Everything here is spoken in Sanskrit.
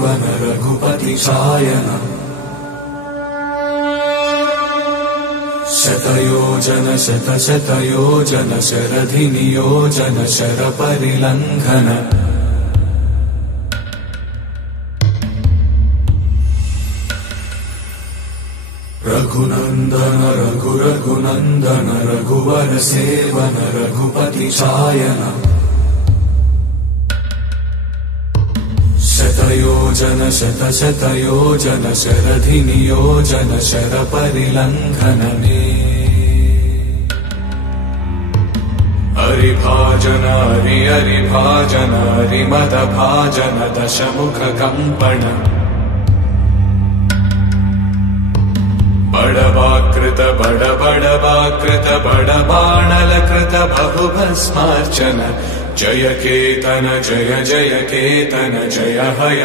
सेवन रघुपति शायन शतयोजन शतशतयोजन शरधि नियोजन शर परिलंघन रघुनंदन रघुनंदन रघुवर सेवन रघुपति शायन शतयोजन शतशतयोजन शरधि नियोजन शर परिलंघन हरिभाजन हरिभाजन हरिमद भाजन दशमुख कंपन बड़वाकृत बड़बाणलकृत बहुभस्मार्चन जय केतन जय जय केतन जय हय